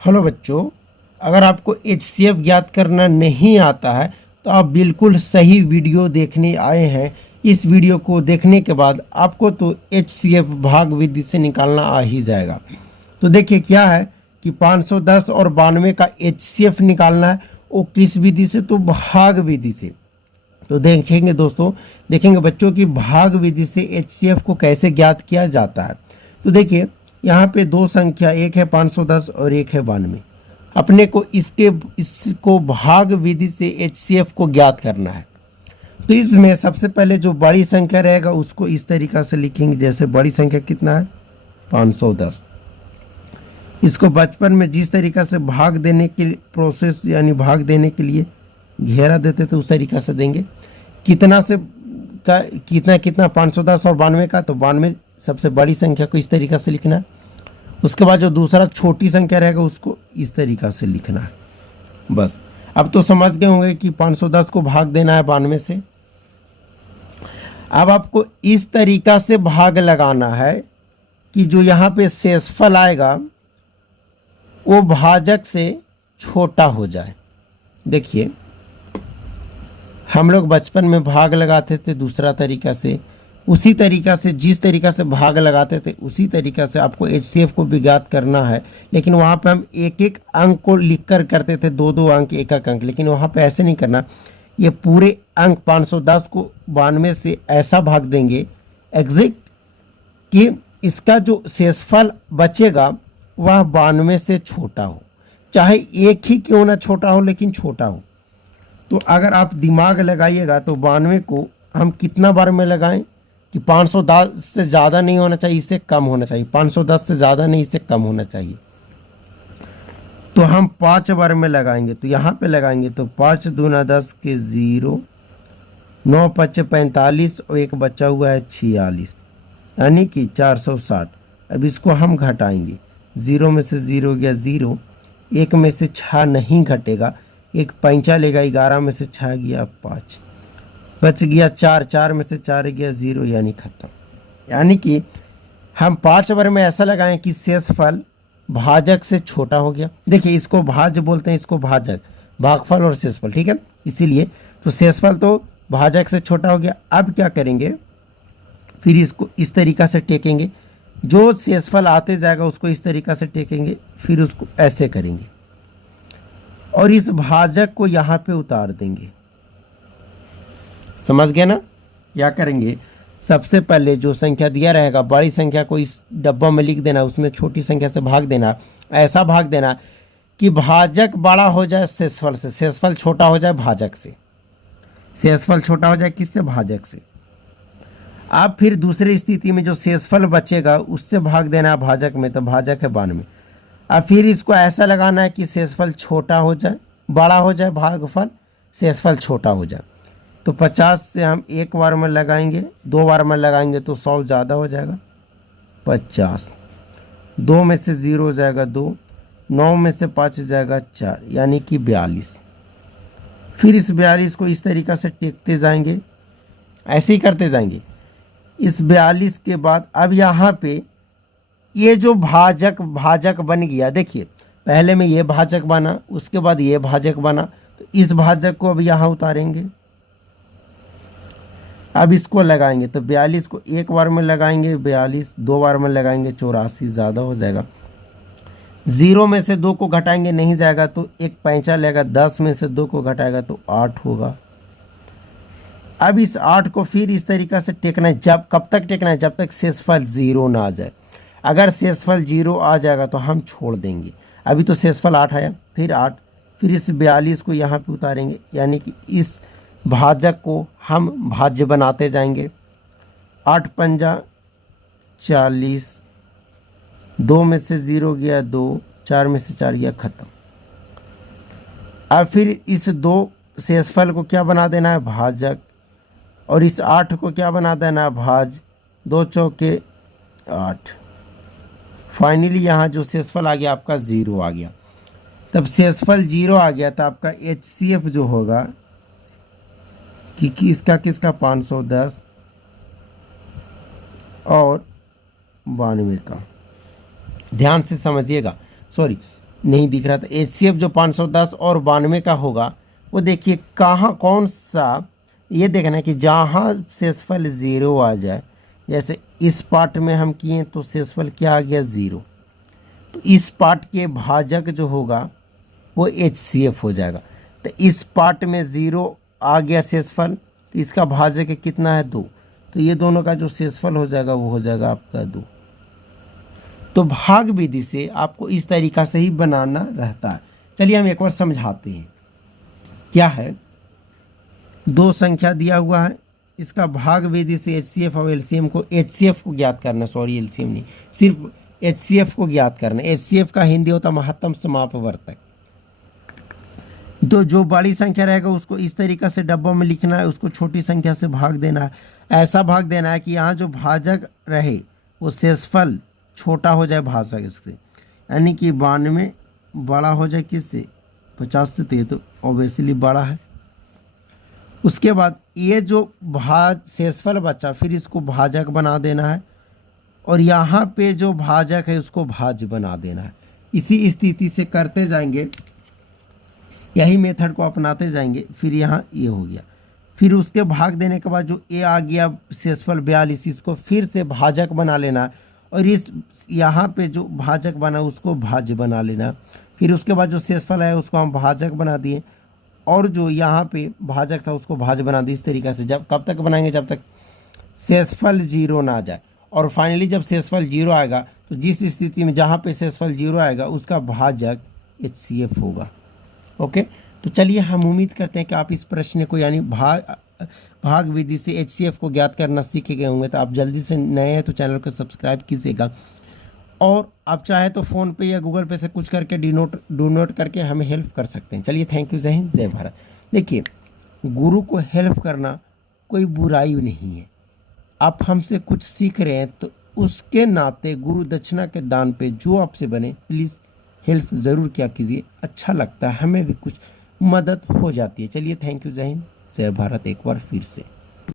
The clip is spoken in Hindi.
हेलो बच्चों, अगर आपको एचसीएफ ज्ञात करना नहीं आता है तो आप बिल्कुल सही वीडियो देखने आए हैं। इस वीडियो को देखने के बाद आपको तो एचसीएफ भाग विधि से निकालना आ ही जाएगा। तो देखिए क्या है कि 510 और 92 का एचसीएफ निकालना है, वो किस विधि से? तो भाग विधि से। तो देखेंगे दोस्तों, देखेंगे बच्चों की भाग विधि से एचसीएफ को कैसे ज्ञात किया जाता है। तो देखिए यहाँ पे दो संख्या, एक है 510 और एक है 92। अपने को इसको भाग विधि से एचसीएफ को ज्ञात करना है। तो इसमें सबसे पहले जो बड़ी संख्या रहेगा उसको इस तरीका से लिखेंगे, जैसे बड़ी संख्या कितना है 510। इसको बचपन में जिस तरीका से भाग देने के प्रोसेस यानी भाग देने के लिए घेरा देते थे उस तरीका से देंगे। कितना से का कितना 510 और 92 का, तो 92 सबसे बड़ी संख्या को इस तरीका से लिखना है। उसके बाद जो दूसरा छोटी संख्या रहेगा उसको इस तरीका से लिखना है। बस अब तो समझ गए होंगे कि 510 को भाग देना है 92 से। अब आपको इस तरीका से भाग लगाना है कि जो यहाँ पे शेषफल आएगा वो भाजक से छोटा हो जाए। देखिए हम लोग बचपन में भाग लगाते थे दूसरा तरीका से, उसी तरीका से जिस तरीका से भाग लगाते थे उसी तरीका से आपको एचसीएफ को भी ज्ञात करना है। लेकिन वहाँ पे हम एक एक अंक को लिख कर करते थे, दो दो अंक एक एक अंक, लेकिन वहाँ पे ऐसे नहीं करना। ये पूरे अंक 510 को 92 से ऐसा भाग देंगे एग्जैक्ट कि इसका जो शेषफल बचेगा वह 92 से छोटा हो, चाहे एक ही क्यों ना छोटा हो लेकिन छोटा हो। तो अगर आप दिमाग लगाइएगा तो 92 को हम कितना बार में लगाएं कि 510 से ज़्यादा नहीं होना चाहिए, इससे कम होना चाहिए। 510 से ज़्यादा नहीं, इससे कम होना चाहिए। तो हम 5 बार में लगाएंगे, तो यहाँ पे लगाएंगे तो 5 दूना 10 के 0, 9 5 45 और एक बचा हुआ है 46, यानी कि 460। अब इसको हम घटाएंगे, 0 में से 0 गया 0, 1 में से 6 नहीं घटेगा, एक पैंचा लेगा, 11 में से 6 गया 5, बच गया 4, 4 में से 4 गया 0, यानी खत्म। यानी कि हम 5 बार में ऐसा लगाएं कि शेषफल भाजक से छोटा हो गया। देखिए इसको भाज्य बोलते हैं, इसको भाजक, भागफल और शेषफल, ठीक है। इसीलिए तो शेषफल तो भाजक से छोटा हो गया। अब क्या करेंगे, फिर इसको इस तरीका से टेकेंगे, जो शेषफल आते जाएगा उसको इस तरीका से टेकेंगे, फिर उसको ऐसे करेंगे और इस भाजक को यहाँ पे उतार देंगे। समझ गया ना? क्या करेंगे, सबसे पहले जो संख्या दिया रहेगा बड़ी संख्या को इस डब्बा में लिख देना, उसमें छोटी संख्या से भाग देना, ऐसा भाग देना कि भाजक बड़ा हो जाए शेषफल से, शेषफल छोटा हो जाए भाजक से। शेषफल छोटा हो जाए किससे? भाजक से। अब फिर दूसरी स्थिति में जो शेषफल बचेगा उससे भाग देना है भाजक में, तो भाजक है 92। अब फिर इसको ऐसा लगाना है कि शेषफल छोटा हो जाए, बड़ा हो जाए भागफल, शेषफल छोटा हो जाए। तो 50 से हम एक बार में लगाएंगे, 2 बार में लगाएंगे तो 100 ज़्यादा हो जाएगा, 50, 2 में से 0 हो जाएगा 2, 9 में से 5 जाएगा 4, यानी कि 42। फिर इस 42 को इस तरीक़ा से टेकते जाएंगे, ऐसे ही करते जाएंगे। इस 42 के बाद अब यहाँ पे ये जो भाजक बन गया, देखिए पहले में ये भाजक बना, उसके बाद ये भाजक बना, तो इस भाजक को अब यहाँ उतारेंगे। अब इसको लगाएंगे तो 42 को एक बार में लगाएंगे 42, 2 बार में लगाएंगे 84, ज़्यादा हो जाएगा। 0 में से 2 को घटाएंगे, नहीं जाएगा तो एक पैंचा लेगा, 10 में से 2 को घटाएगा तो 8 होगा। अब इस 8 को फिर इस तरीक़ा से टेकना है, जब कब तक टेकना है? जब तक शेषफल 0 ना आ जाए। अगर शेषफल 0 आ जाएगा तो हम छोड़ देंगे। अभी तो शेषफल 8 आया, फिर 8, फिर इस 42 को यहाँ पे उतारेंगे, यानी कि इस भाजक को हम भाज्य बनाते जाएंगे। 8 पंजा 40, 2 में से 0 गया 2, 4 में से 4 गया, खत्म। अब फिर इस 2 शेषफल को क्या बना देना है? भाजक, और इस 8 को क्या बना देना है? भाज, 2 चौके 8। फाइनली यहाँ जो शेषफल आ गया आपका 0 आ गया। तब शेषफल 0 आ गया तो आपका एचसीएफ जो होगा कि किसका 510 और 92 का। ध्यान से समझिएगा, सॉरी नहीं दिख रहा था। HCF जो 510 और 92 का होगा वो देखिए कहाँ कौन सा, ये देखना है कि जहाँ शेषफल 0 आ जाए, जैसे इस पार्ट में हम किए तो शेषफल क्या आ गया 0, तो इस पार्ट के भाजक जो होगा वो HCF हो जाएगा। तो इस पार्ट में 0 आ गया शेषफल, तो इसका भाजक कितना है 2, तो ये दोनों का जो शेषफल हो जाएगा वो हो जाएगा आपका 2। तो भाग विधि से आपको इस तरीका से ही बनाना रहता है। चलिए हम एक बार समझाते हैं। क्या है, 2 संख्या दिया हुआ है, इसका भाग विधि से HCF और LCM को, HCF को ज्ञात करना, सॉरी LCM नहीं, सिर्फ HCF को ज्ञात करना। HCF का हिंदी होता महत्तम समापवर्तक। तो जो बड़ी संख्या रहेगा उसको इस तरीका से डब्बों में लिखना है, उसको छोटी संख्या से भाग देना है। ऐसा भाग देना है कि यहाँ जो भाजक रहे वो शेषफल छोटा हो जाए भाजक इससे, यानी कि 92 बड़ा हो जाए किससे, 50 से, तो ये तो ऑब्वियसली बड़ा है। उसके बाद ये जो शेषफल बचा फिर इसको भाजक बना देना है, और यहाँ पे जो भाजक है उसको भाज्य बना देना है। इसी स्थिति से करते जाएंगे, यही मेथड को अपनाते जाएंगे। फिर यहाँ ये हो गया, फिर उसके भाग देने के बाद जो ये आ गया शेषफल 42, इसको फिर से भाजक बना लेना है, और इस यहाँ पे जो भाजक बना उसको भाज्य बना लेना। फिर उसके बाद जो शेषफल है उसको हम भाजक बना दिए, और जो यहाँ पे भाजक था उसको भाज्य बना दिए। इस तरीक़े से जब कब तक बनाएंगे, जब तक शेषफल 0 ना आ जाए। और फाइनली जब शेषफल 0 आएगा तो जिस स्थिति में जहाँ पे शेषफल 0 आएगा उसका भाजक HCF होगा। ओके, तो चलिए हम उम्मीद करते हैं कि आप इस प्रश्न को यानी भाग विधि से HCF को ज्ञात करना सीख गए होंगे। तो आप जल्दी से नए हैं तो चैनल को सब्सक्राइब कीजिएगा, और आप चाहे तो फ़ोन पे या गूगल पे से कुछ करके डू नोट करके हमें हेल्प कर सकते हैं। चलिए, थैंक यू, जय हिंद, जय भारत। देखिए, गुरु को हेल्प करना कोई बुराई नहीं है। आप हमसे कुछ सीख रहे हैं तो उसके नाते गुरु दक्षिणा के दान पे जो आपसे बने प्लीज़ हेल्प ज़रूर किया कीजिए। अच्छा लगता है, हमें भी कुछ मदद हो जाती है। चलिए, थैंक यू, जय हिंद, जय भारत एक बार फिर से।